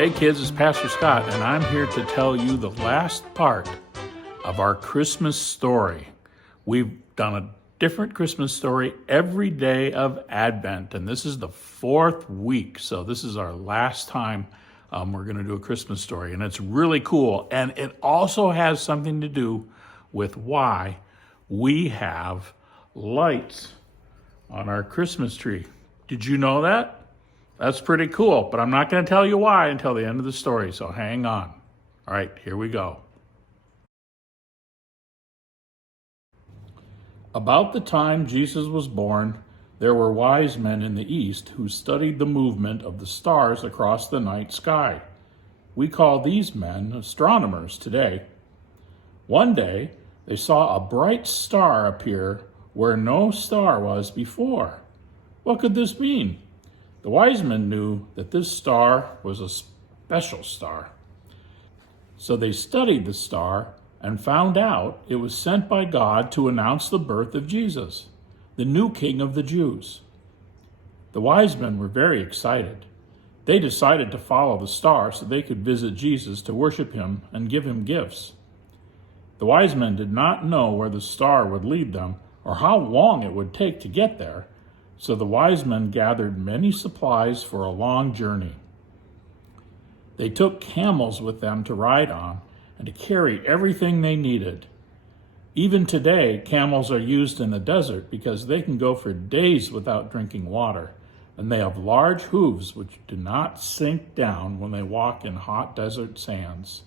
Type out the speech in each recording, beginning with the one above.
Hey kids, it's Pastor Scott, and I'm here to tell you the last part of our Christmas story. We've done a different Christmas story every day of Advent, and this is the fourth week, so this is our last time we're going to do a Christmas story, and it's really cool, and it also has something to do with why we have lights on our Christmas tree. Did you know that? That's pretty cool, but I'm not going to tell you why until the end of the story, so hang on. All right, here we go. About the time Jesus was born, there were wise men in the east who studied the movement of the stars across the night sky. We call these men astronomers today. One day, they saw a bright star appear where no star was before. What could this mean? The wise men knew that this star was a special star. So they studied the star and found out it was sent by God to announce the birth of Jesus, the new King of the Jews. The wise men were very excited. They decided to follow the star so they could visit Jesus to worship him and give him gifts. The wise men did not know where the star would lead them or how long it would take to get there. So the wise men gathered many supplies for a long journey. They took camels with them to ride on and to carry everything they needed. Even today, camels are used in the desert because they can go for days without drinking water, and they have large hooves which do not sink down when they walk in hot desert sands.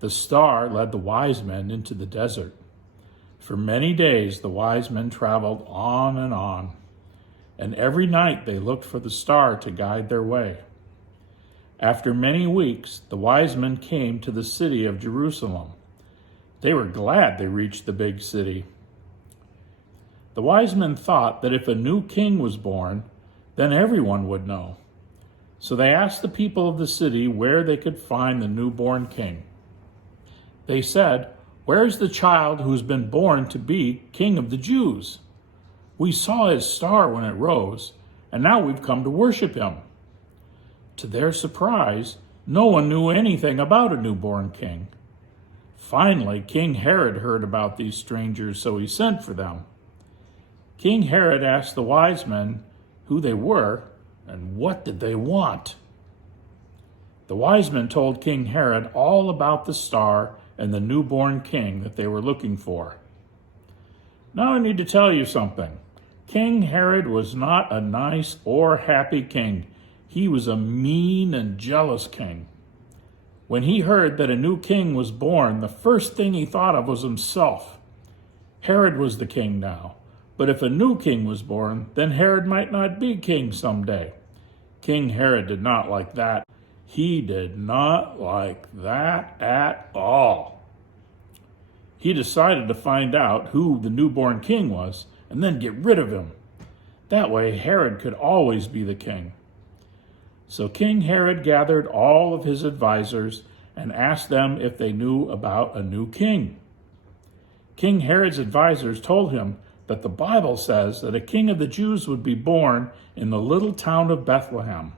The star led the wise men into the desert. For many days, the wise men traveled on, and every night they looked for the star to guide their way. After many weeks, the wise men came to the city of Jerusalem. They were glad they reached the big city. The wise men thought that if a new king was born, then everyone would know. So they asked the people of the city where they could find the newborn king. They said, "Where's the child who's been born to be King of the Jews? We saw his star when it rose, and now we've come to worship him." To their surprise, no one knew anything about a newborn king. Finally, King Herod heard about these strangers, so he sent for them. King Herod asked the wise men who they were and what did they want. The wise men told King Herod all about the star and the newborn king that they were looking for. Now I need to tell you something. King Herod was not a nice or happy king. He was a mean and jealous king. When he heard that a new king was born, the first thing he thought of was himself. Herod was the king now, but if a new king was born, then Herod might not be king someday. King Herod did not like that. He did not like that at all. He decided to find out who the newborn king was and then get rid of him. That way Herod could always be the king. So King Herod gathered all of his advisors and asked them if they knew about a new king. King Herod's advisors told him that the Bible says that a king of the Jews would be born in the little town of Bethlehem.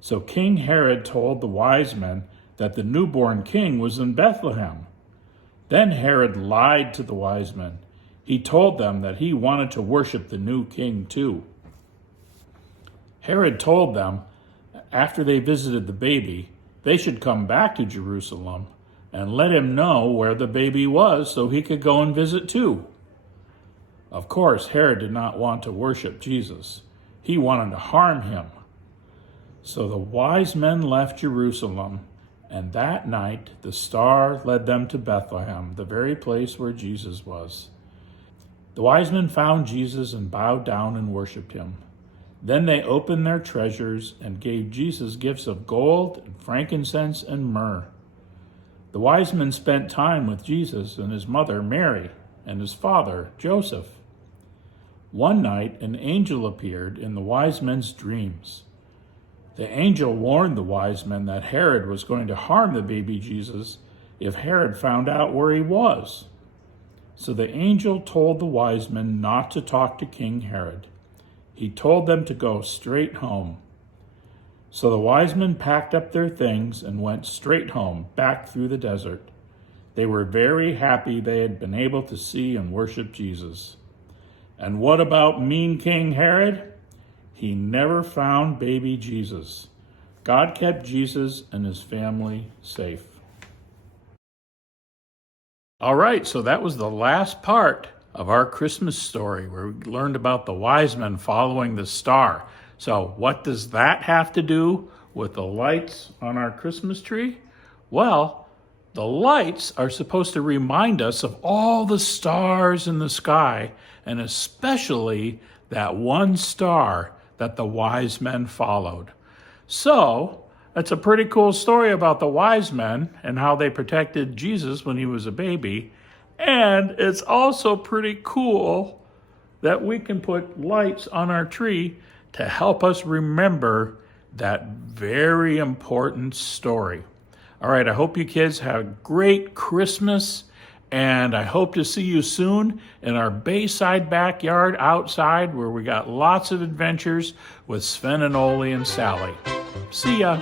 So King Herod told the wise men that the newborn king was in Bethlehem. Then Herod lied to the wise men. He told them that he wanted to worship the new king too. Herod told them after they visited the baby, they should come back to Jerusalem and let him know where the baby was so he could go and visit too. Of course, Herod did not want to worship Jesus. He wanted to harm him. So the wise men left Jerusalem, and that night the star led them to Bethlehem, the very place where Jesus was. The wise men found Jesus and bowed down and worshiped him. Then they opened their treasures and gave Jesus gifts of gold, and frankincense, and myrrh. The wise men spent time with Jesus and his mother Mary and his father Joseph. One night an angel appeared in the wise men's dreams. The angel warned the wise men that Herod was going to harm the baby Jesus if Herod found out where he was. So the angel told the wise men not to talk to King Herod. He told them to go straight home. So the wise men packed up their things and went straight home, back through the desert. They were very happy they had been able to see and worship Jesus. And what about mean King Herod? He never found baby Jesus. God kept Jesus and his family safe. All right, so that was the last part of our Christmas story where we learned about the wise men following the star. So what does that have to do with the lights on our Christmas tree? Well, the lights are supposed to remind us of all the stars in the sky, and especially that one star that the wise men followed. So, that's a pretty cool story about the wise men and how they protected Jesus when he was a baby. And it's also pretty cool that we can put lights on our tree to help us remember that very important story. All right, I hope you kids have a great Christmas, and I hope to see you soon in our Bayside backyard outside where we got lots of adventures with Sven and Ole and Sally. See ya.